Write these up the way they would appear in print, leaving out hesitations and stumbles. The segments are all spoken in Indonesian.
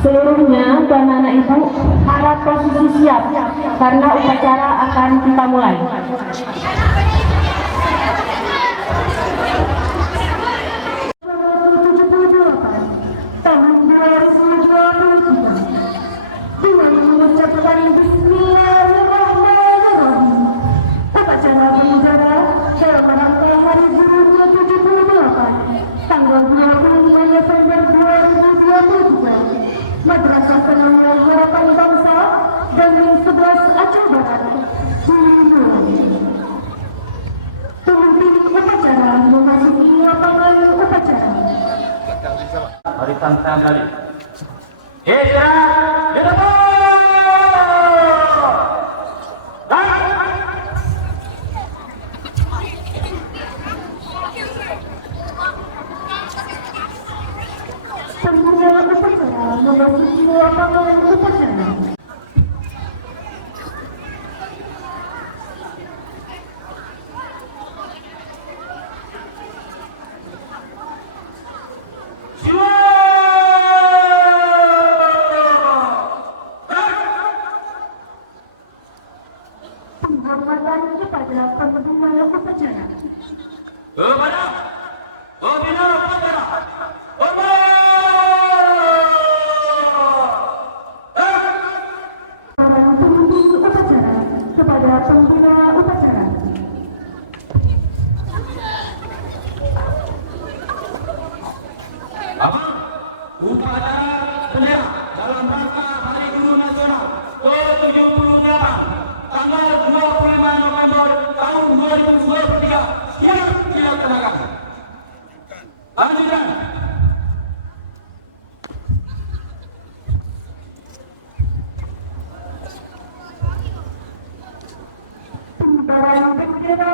Seluruhnya Tuan anak ibu harap posisi siap karena upacara akan kita mulai. Dengan mengucapkan Bismillahirrahmanirrahim, upacara bendera dalam rangka Hari Guru ke-78 tanggal 25 November 2023 Madrasah Penanggal Harapan Bangsa dan Ring 11 Aceh Barat dimulai. Pemimpin upacara memasuki lapangan upacara. Barisan kembali. Istirahat di depan. Sempurna upacara memasuki lapangan upacara. Penghormatan kepada pembina upacara. Kepada pembina upacara. Para pemimpin upacara kepada pembina upacara. Upacara bendera dalam rangka Hari Guru Nasional ke-78 tanggal 25 November tahun 2023 siap dilaksanakan. Lanjutkan. Pengibaran bendera.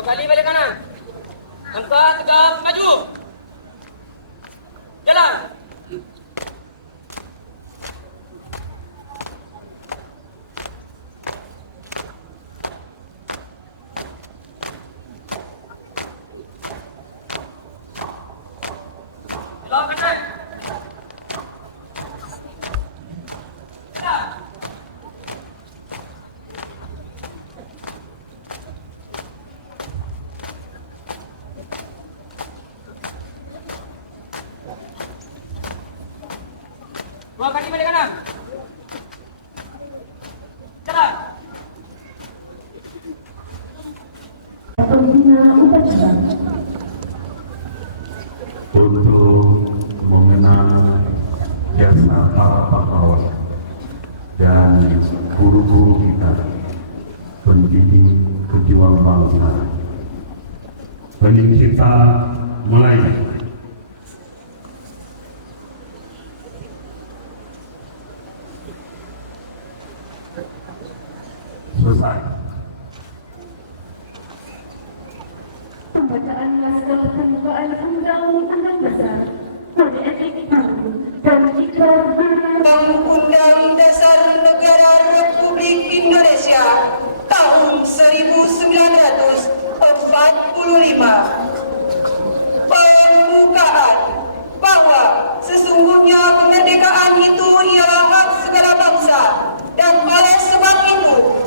Dua kali balik kanan. Angkat tegak maju. Jalan. Belok kanan. Jalan. Dua kaki balik kanan. Jalan. Pembina upacara. Untuk mengenang jasa para pahlawan dan guru-guru kita, pendidik pejuang bangsa. Hening kita mulai. Selesai. Pembacaan naskah pembukaan Undang-Undang Dasar Kode Etik dan Ikrar Undang-Undang Dasar Negara Republik Indonesia tahun 1945. Pembukaan bahwa sesungguhnya kemerdekaan itu ialah hak segala bangsa, dan oleh sebab itu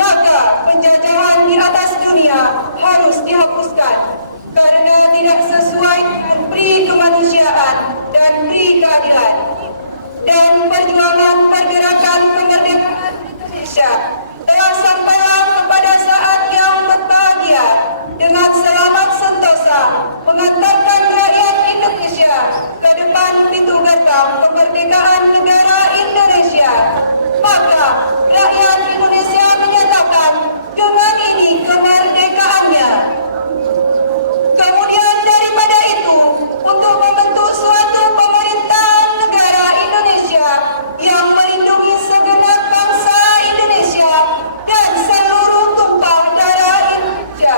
maka penjajahan di atas dunia harus dihapuskan karena tidak sesuai dengan pri kemanusiaan dan pri keadilan. Dan perjuangan pergerakan kemerdekaan Indonesia telah sampailah kepada saat yang berbahagia dengan selamat sentosa mengantarkan rakyat Indonesia ke depan pintu gerbang kemerdekaan negara Indonesia. Maka rakyat Indonesia menyatakan dengan ini kemerdekaannya. Kemudian daripada itu, untuk membentuk suatu pemerintahan negara Indonesia yang melindungi segenap bangsa Indonesia dan seluruh tumpah darah Indonesia,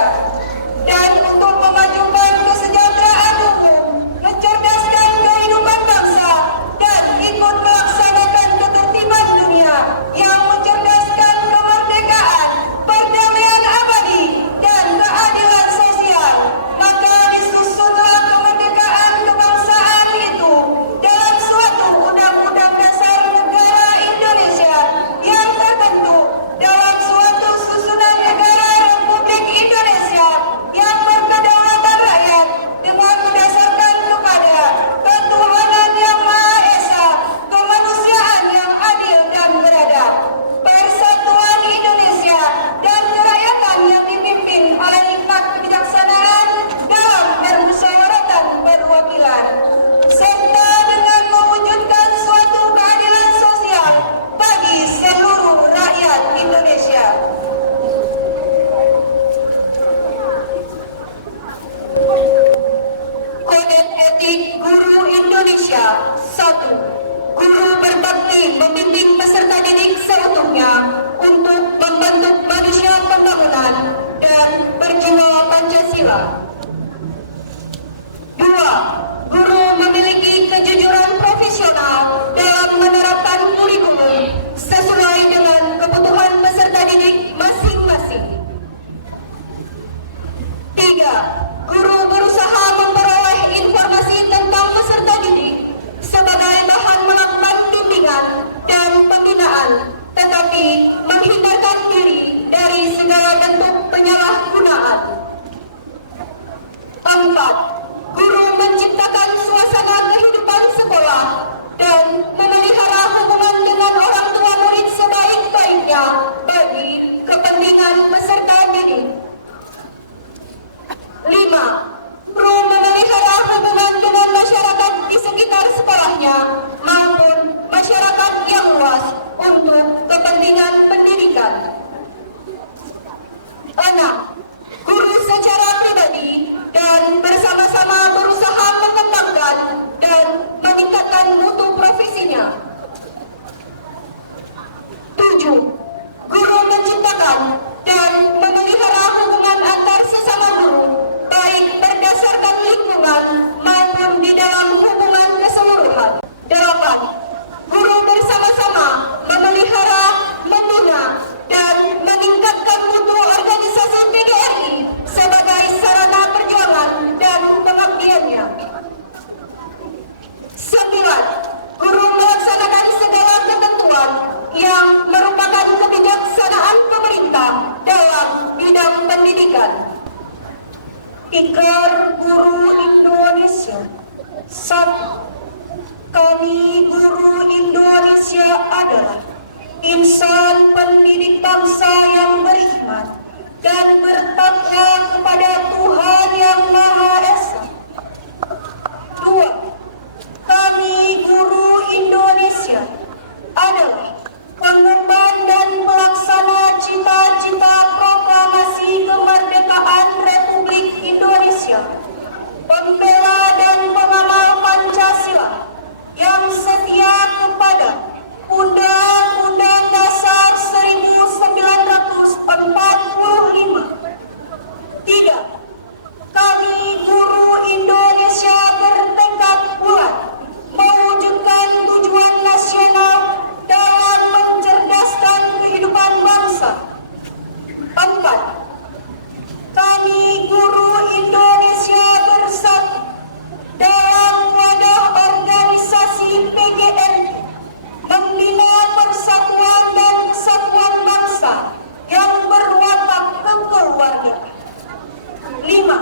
dan untuk memajukan kesejahteraan umum, mencerdaskan kehidupan bangsa, dan ikut melaksanakan ketertiban dunia yang mencerdaskan kemerdekaan, perdamaian abadi, dan keadilan sosial. Maka disusunlah kemerdekaan kebangsaan itu dalam suatu undang-undang dasar negara Indonesia yang terbentuk dalam suatu susunan negara Republik Indonesia yang berkedaulatan rakyat dengan berdasarkan kepada ketuhanan yang Maha Esa, kemanusiaan yang adil dan beradab, persatuan Indonesia, dan kerakyatan yang dipimpin oleh hikmat kebijaksanaan dalam permusyawaratan perwakilan, serta dengan mewujudkan suatu keadilan sosial bagi seluruh rakyat Indonesia. Kode Etik Guru Indonesia 1. Guru berbakti membimbing peserta didik seutuhnya untuk membentuk manusia pembangunan dan berjiwa Pancasila. 2. Guru memiliki kejujuran profesional dalam menerapkan kurikulum sesuai dengan kebutuhan peserta didik masing-masing. 3. Guru berusaha memperoleh informasi tentang peserta didik sebagai bahan melakukan bimbingan dan pembinaan, tetapi Satu, kami guru Indonesia adalah insan pendidik bangsa yang beriman dan bertakwa kepada Tuhan Yang Maha Esa. Dua, kami guru Indonesia adalah pengemban dan pelaksana cita-cita proklamasi kemerdekaan Republik Indonesia, pembela dan pengamal Pancasila yang setia kepada Undang-Undang Dasar 1945. Tiga, kami guru Indonesia bertekad kuat mewujudkan tujuan nasional dalam mencerdaskan kehidupan bangsa. Empat, kami guru Indonesia bersatu dalam wadah organisasi PGRI membina persatuan dan kesatuan bangsa yang berwatak kekeluargaan. Lima,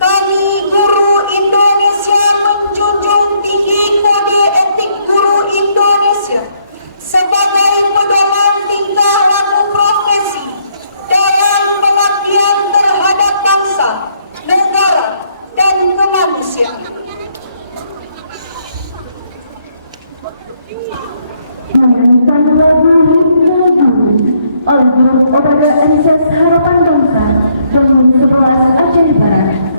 kami guru Indonesia menjunjung tinggi kode etik guru Indonesia sebagai pedoman tingkah laku profesi dalam pengabdian terhadap bangsa, negara, dan kemanusiaan. Menyanyikan lagu Himne Guru oleh grup Olahraga NSS Harapan Bangsa Domin 11 Aceh Barat.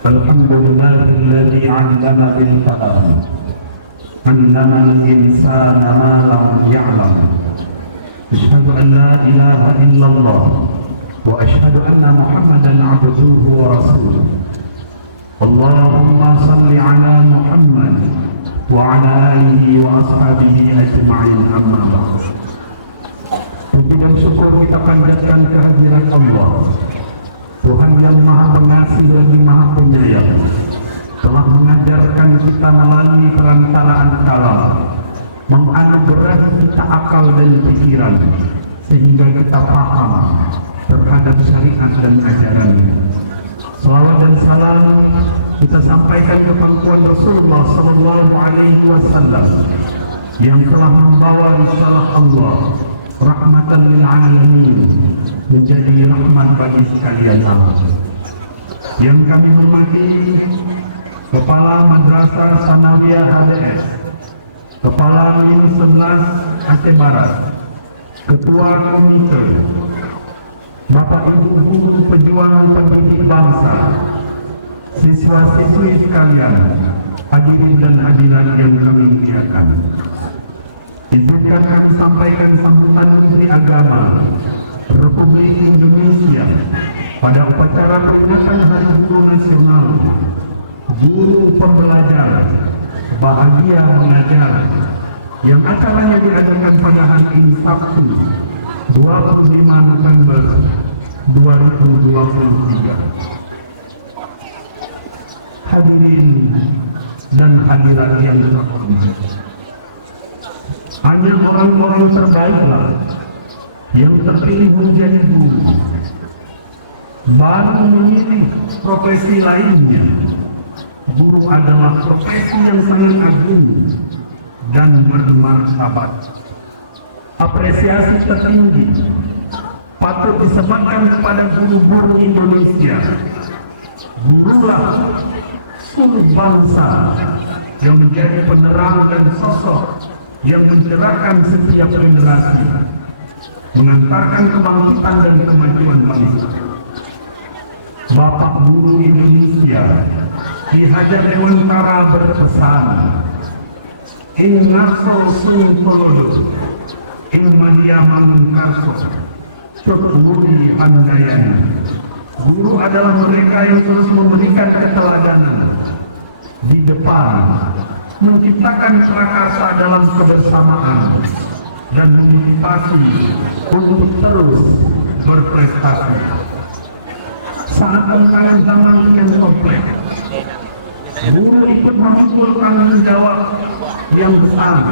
Alhamdulillahilladzi 'allama bil qalam. 'Allama al-insana ma lam ya'lam. Asyhadu an la ilaha illallah wa asyhadu anna Muhammadan 'abduhu wa rasuluh. Allahumma salli 'ala Muhammad wa 'ala alihi wa ashabihi ajma'in, amma ba'd. Puji dan syukur kita panjatkan kehadirat Allah, Tuhan yang Maha Pengasih lagi Maha Penyayang, telah mengajarkan kita melalui perantaraan kalam, menganugerahi kita akal dan pikiran, sehingga kita paham terhadap syariat dan ajarannya. Salawat dan salam kita sampaikan ke pangkuan Rasulullah Sallallahu Alaihi Wasallam yang telah membawa risalah Allah, rahmatan lil alamin, menjadi rahmat bagi sekalian alam. Yang kami hormati Kepala Madrasah Sanawiyah HDS, Kepala LIN 11 Aceh Barat, Ketua Komite, Bapak Ibu guru pejuang pendidik bangsa, siswa-siswi sekalian, hadirin dan hadirat yang kami muliakan. Izinkan kami sampaikan sambutan Menteri Agama Republik Indonesia pada upacara peringatan Hari Guru Nasional. Guru pembelajar bahagia mengajar yang acaranya diadakan pada hari ini Sabtu 25 November 2023. Hadirin dan hadirat yang terhormat, hanya orang-orang terbaiklah yang terpilih menjadi guru, baru memilih profesi lainnya. Guru adalah profesi yang sangat agung dan bermartabat. Apresiasi tertinggi patut disematkan kepada guru-guru Indonesia. Gurulah suluh bangsa yang menjadi penerang dan sosok yang mencerahkan setiap generasi, mengantarkan kebangkitan dan kemajuan bangsa. Bapak Guru Indonesia di hajat Dewantara berpesan, Ingaso sung tolodo, Ilmania manungkaso, Cokuri handayani. Guru adalah mereka yang terus memberikan keteladanan di depan, menciptakan prakarsa dalam kebersamaan, dan memotivasi untuk terus berprestasi. Saat tantangan zaman yang kompleks, guru ikut memikul tanggung jawab yang besar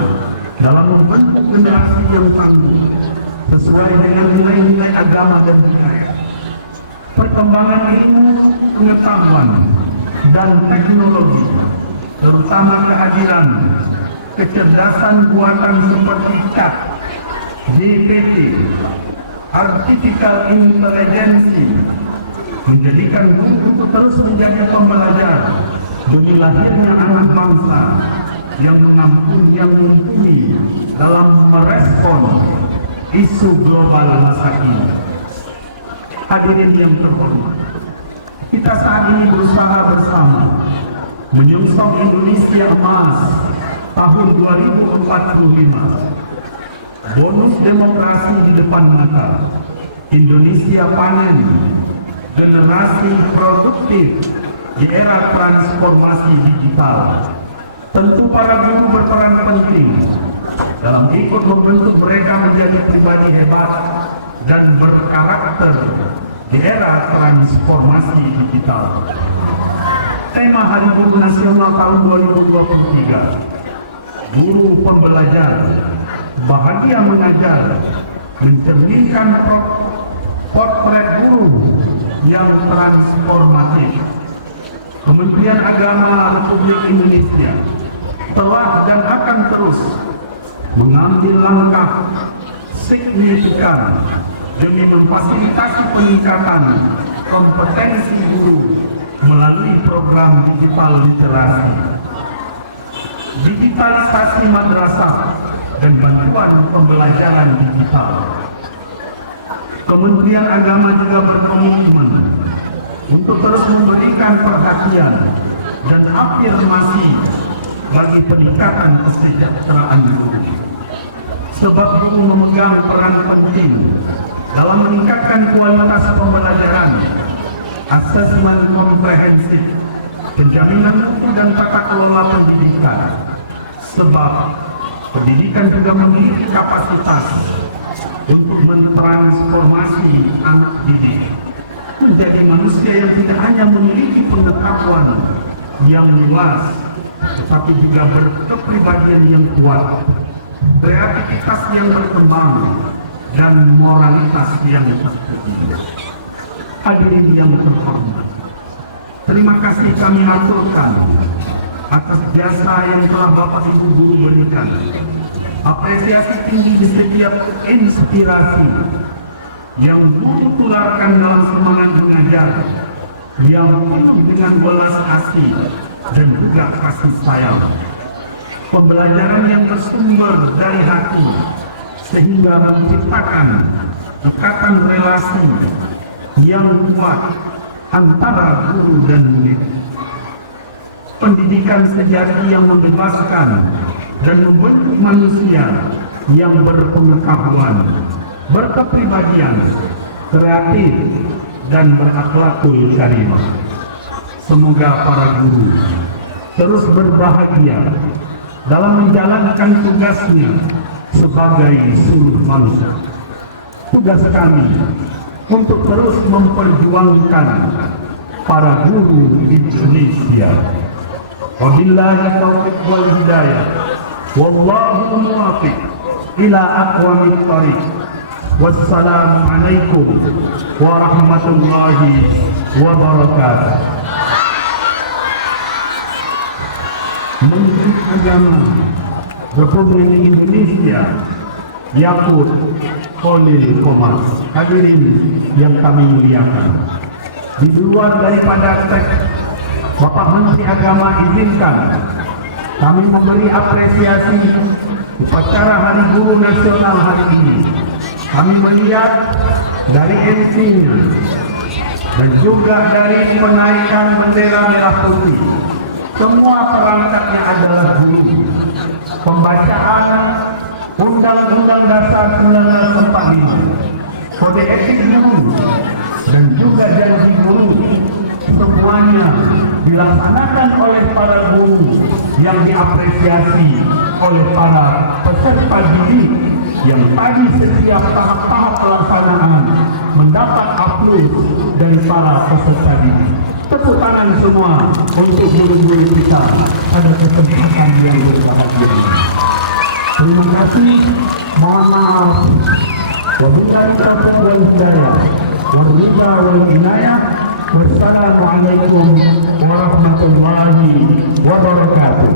dalam membentuk generasi yang tangguh sesuai dengan nilai-nilai agama dan budaya. Perkembangan ilmu, pengetahuan, dan teknologi, terutama kehadiran kecerdasan buatan seperti CHAT, GPT, Artificial Intelligence, menjadikan guru terus menjadi pembelajar demi lahirnya anak bangsa yang mumpuni dalam merespon isu global masa kini. Hadirin yang terhormat, kita saat ini berusaha bersama menyongsong Indonesia Emas tahun 2045. Bonus demokrasi di depan mata, Indonesia panen, generasi produktif di era transformasi digital. Tentu para guru berperan penting dalam ikut membentuk mereka menjadi pribadi hebat dan berkarakter di era transformasi digital. Tema Hari Guru Nasional tahun 2023, Guru Pembelajar Bahagia Mengajar, mencerminkan potret guru yang transformatif. Kementerian Agama Republik Indonesia telah dan akan terus mengambil langkah signifikan demi memfasilitasi peningkatan kompetensi guru melalui program digital literasi, digitalisasi madrasah, dan bantuan pembelajaran digital. Kementerian Agama juga berkomitmen untuk terus memberikan perhatian dan afirmasi bagi peningkatan kesejahteraan guru. Sebab guru memegang peran penting dalam meningkatkan kualitas pembelajaran, asesmen komprehensif, penjaminan mutu dan tata kelola pendidikan. Sebab pendidikan juga memiliki kapasitas untuk mentransformasi anak didik menjadi manusia yang tidak hanya memiliki pengetahuan yang luas, tetapi juga berkepribadian yang kuat, kreativitas yang berkembang, dan moralitas yang terpuji. Hadirin yang terhormat, terima kasih kami aturkan atas jasa yang telah Bapak Ibu Guru berikan. Apresiasi tinggi di setiap inspirasi yang guru tularkan dalam semangat mengajar, yang penuh dengan belas kasih dan juga kasih sayang. Pembelajaran yang bersumber dari hati sehingga menciptakan ikatan relasi yang kuat antara guru dan murid. Pendidikan sejati yang membebaskan dan membentuk manusia yang berpengetahuan, berkepribadian, kreatif, dan berakhlakul karimah. Semoga para guru terus berbahagia dalam menjalankan tugasnya sebagai suluh bangsa. Tugas kami untuk terus memperjuangkan para guru di Indonesia. Wabillahi taufiq wal hidayah. Wallahu muwaffiq ila aqwamit thariq. Wassalamualaikum warahmatullahi wabarakatuh. Menteri Agama Republik Indonesia Yakut Khalil Komas. Hadirin yang kami muliakan, di luar daripada teks Bapak Menteri Agama izinkan kami memberi apresiasi upacara Hari Guru Nasional hari ini. Kami melihat dari MC-nya dan juga dari penaikan bendera merah putih, semua perangkatnya adalah guru. Pembacaan Undang-Undang Dasar 1945, Kode Etik Guru, dan juga janji guru, semuanya dilaksanakan oleh para guru yang diapresiasi oleh para peserta didik, yang tadi setiap tahap-tahap pelaksanaan mendapat aplaus dari para peserta didik. Tepuk tangan semua untuk guru-guru kita pada kesempatan yang berbahagia. Terima kasih. Mohon maaf. Wabillahi taufiq wal hidayah. Waridha wal inayah. Wassalamualaikum warahmatullahi wabarakatuh.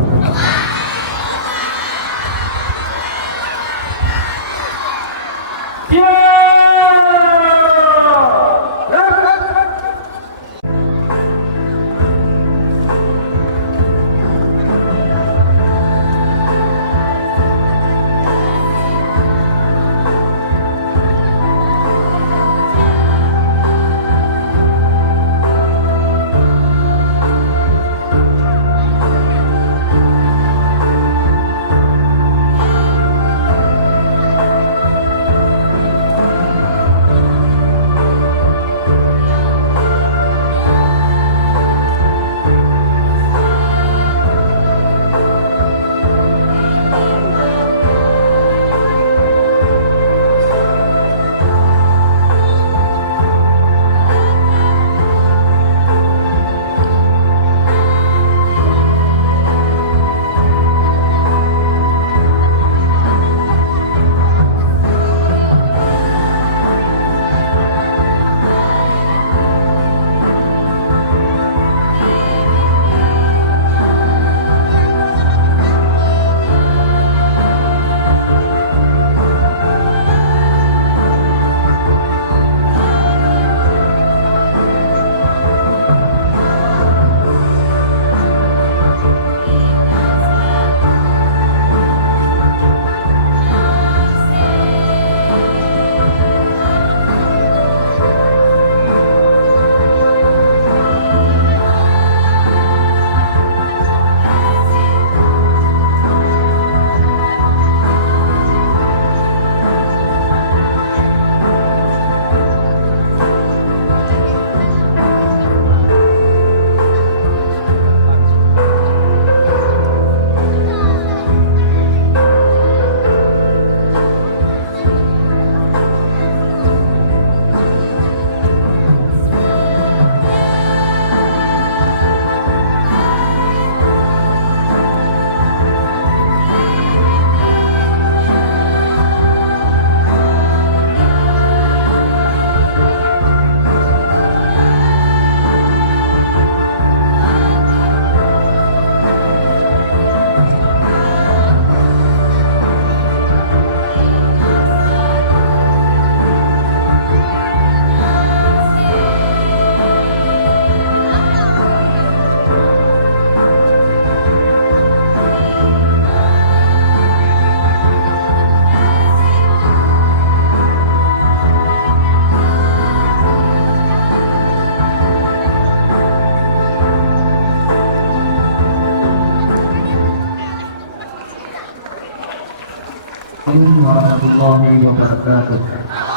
wabarakatuh.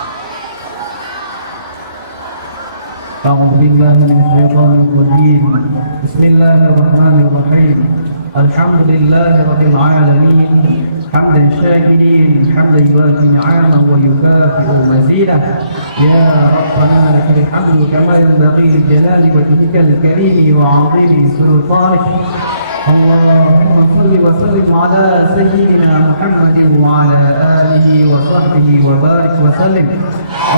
أعوذ بالله من الشيطان الرجيم. بسم الله الرحمن الرحيم. الحمد لله رب العالمين حمدا شاكرين حمدا يوافي نعمه ويكافئ مزيده. يا ربنا لك الحمد كما ينبغي لجلال وجهك الكريم وعظيم سلطانك. اللهم صل وسلم على سيدنا محمد وعلى آله وصحبه وبارك وسلم.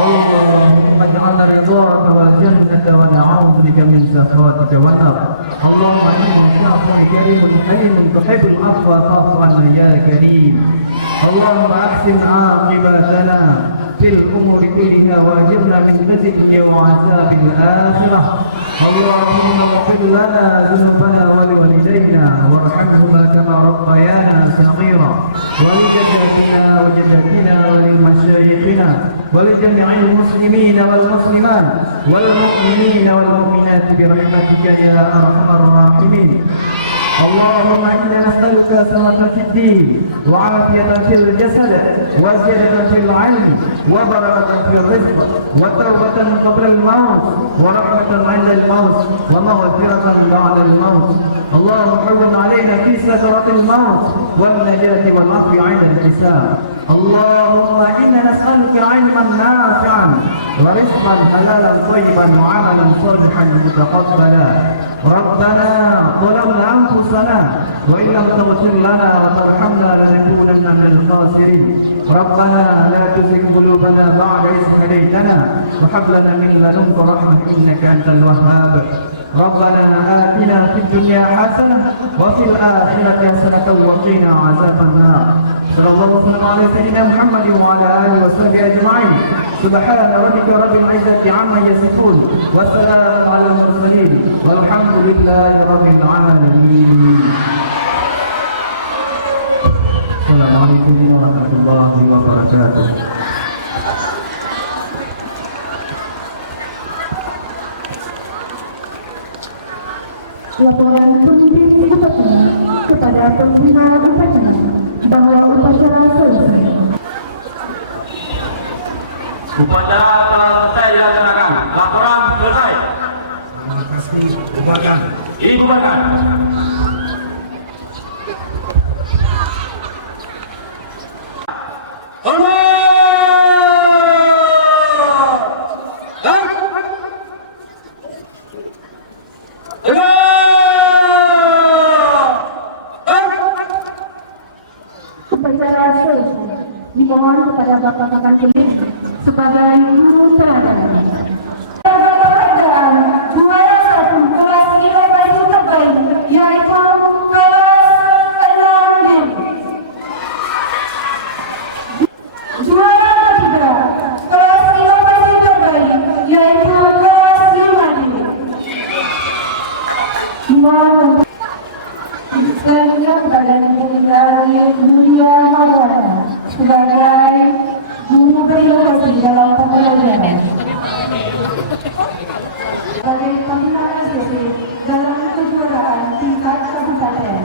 اللهم اجعلنا رضاك والجنة ونعوذ بك من سخطك والنار. اللهم إنك عفو كريم حليم تحب العفو فاعف عنا يا كريم. اللهم أحسن عاقبتنا في الأمور كلها واجرنا من خزي وعذاب الآخرة. اللهم اغفر لنا ذنوبنا ولوالدينا وارحمهما كما ربيانا صغيرا ولجداتنا وجداتنا ولمشايخنا ولجميع المسلمين والمسلمات والمؤمنين والمؤمنات برحمتك يا أرحم الراحمين. اللهم إنا نسألك سلامة في الدين وعافية في الجسد وزيادة في العلم وبركة في الرزق وتوبة قبل الموت ورحمة عند الموت ومغفرة بعد الموت. اللهم حول علينا في سكرات الموت والنجاة والعفو عند الحساب. اللهم إنا نسألك علما نافعا ورزقا حلالا طيبا وعملا صالحا متقبلا. ربنا ظلمنا أنفسنا وإن لم تغفر لنا وترحمنا لنكونن من الخاسرين. ربنا لا تزغ قلوبنا بعد إذ هديتنا وهب لنا من لدنك رحمة إنك أنت الوهاب. ربنا آتنا في الدنيا حسنة وفي الآخرة حسنة وقنا عذاب النار. صلى الله وسلم على سيدنا محمد وعلى آله وصحبه أجمعين. سبحان ربك رب العزة عما يصفون وسلام على المرسلين والحمد لله رب العالمين. السلام عليكم ورحمة الله وبركاته. Laporan pemimpin upacara kepada pembina upacara bahwa upacara selesai. Upacara telah selesai dilaksanakan. Laporan selesai. Terima kasih. Bubarkan. Dibubarkan. Upacara selesai. Dimohon kepada bapak-bapak pemimpin sebagai guru teladan. Penghargaan juara 1 kelas inovasi terbaik yaitu kelas 6D. Juara ketiga kelas inovasi terbaik yaitu kelas 5D. Dimohon selanjutnya kepada Buya Maulana sebagai guru berinovasi dalam pembelajaran. Sebagai pembina SDP dalam kejuaraan tingkat kabupaten.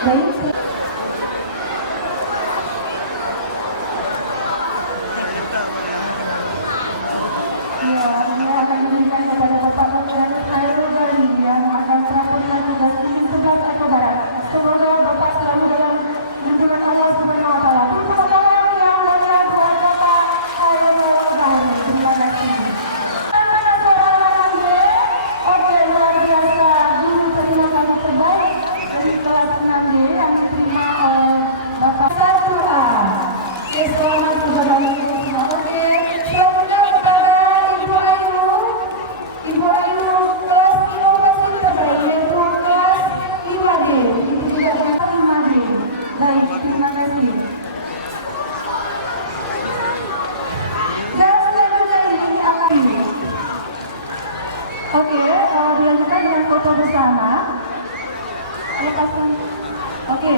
Baik. Ini akan memberikan kepada Bapak Nurul Khairul Bari yang akan melakukan tugas di sebelah atau barat. Semoga Bapak selalu dalam lindungan Allah Subhanahu wa Ta'ala. Terima kasih yang mulia kepada Bapak Khairul Bari. Terima kasih. Oke, luar biasa guru berinovasi terbaik dari kelas 6D yang diterima oleh Bapak 1A. Selamat kepada semua. Oke, selanjutnya kepada Ibu Ayu. Ibu Ayu kelas inovasi terbaik yaitu kelas 5D. Itu juga kelas 5D. Baik, terima kasih. Dan selanjutnya ini akan oke, dilanjutkan dengan foto bersama. Lepaskan. Oke.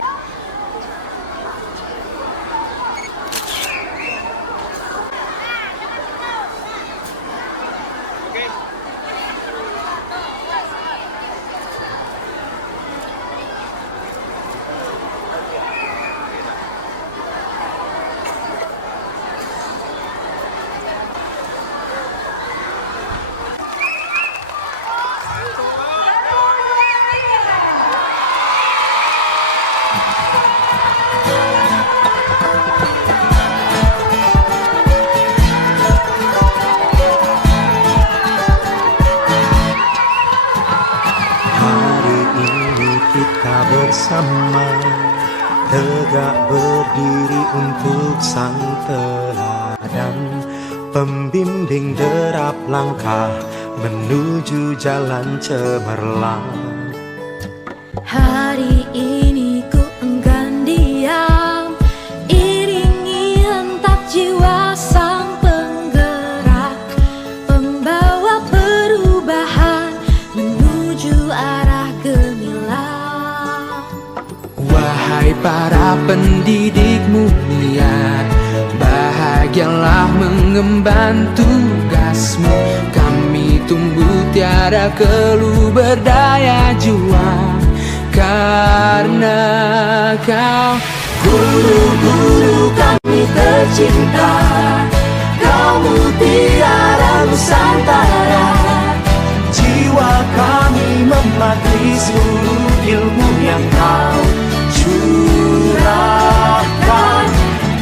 bersama, tegak berdiri untuk sang teladan, pembimbing derap langkah menuju jalan cemerlang. Hari ini ku enggan diam, iringi hentak jiwa sang penggerak, pembawa perubahan menuju arah gemilang. Wahai para pendidik mulia, bahagialah mengemban tugasmu. Kami tumbuh tiada keluh berdaya jua, karena kau Guru-guru kami tercinta, kau mutiara Nusantara. Jiwa kami mematuhi seluruh ilmu yang kau curahkan.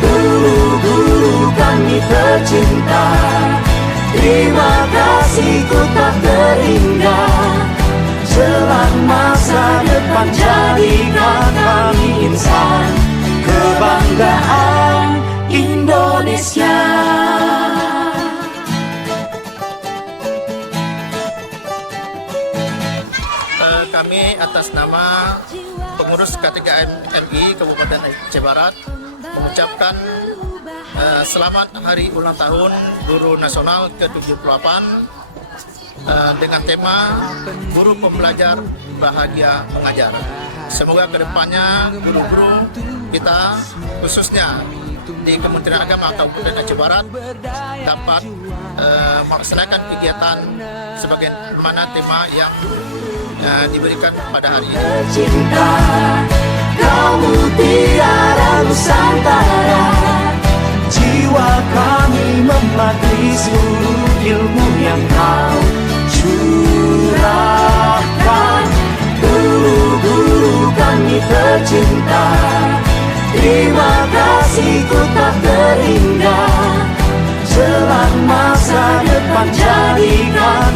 Guru-guru kami tercinta, terima kasih ku tak terhingga. Jelang masa depan jadikan kami insan kebanggaan Indonesia. Kami atas nama pengurus K3 MI Kabupaten Aceh Barat mengucapkan selamat hari ulang tahun Guru Nasional ke-78 dengan tema Guru Pembelajar Bahagia Mengajar. Semoga kedepannya guru-guru kita khususnya di Kementerian Agama Kabupaten Aceh Barat dapat melaksanakan kegiatan sebagaimana tema yang diberikan pada hari ini. Cinta, kau mutiara Nusantara. Jiwa kami mematuhi seluruh ilmu yang kau curahkan. Guru-guru kami tercinta, terima kasih ku tak terhingga. Jelang masa depan jadikan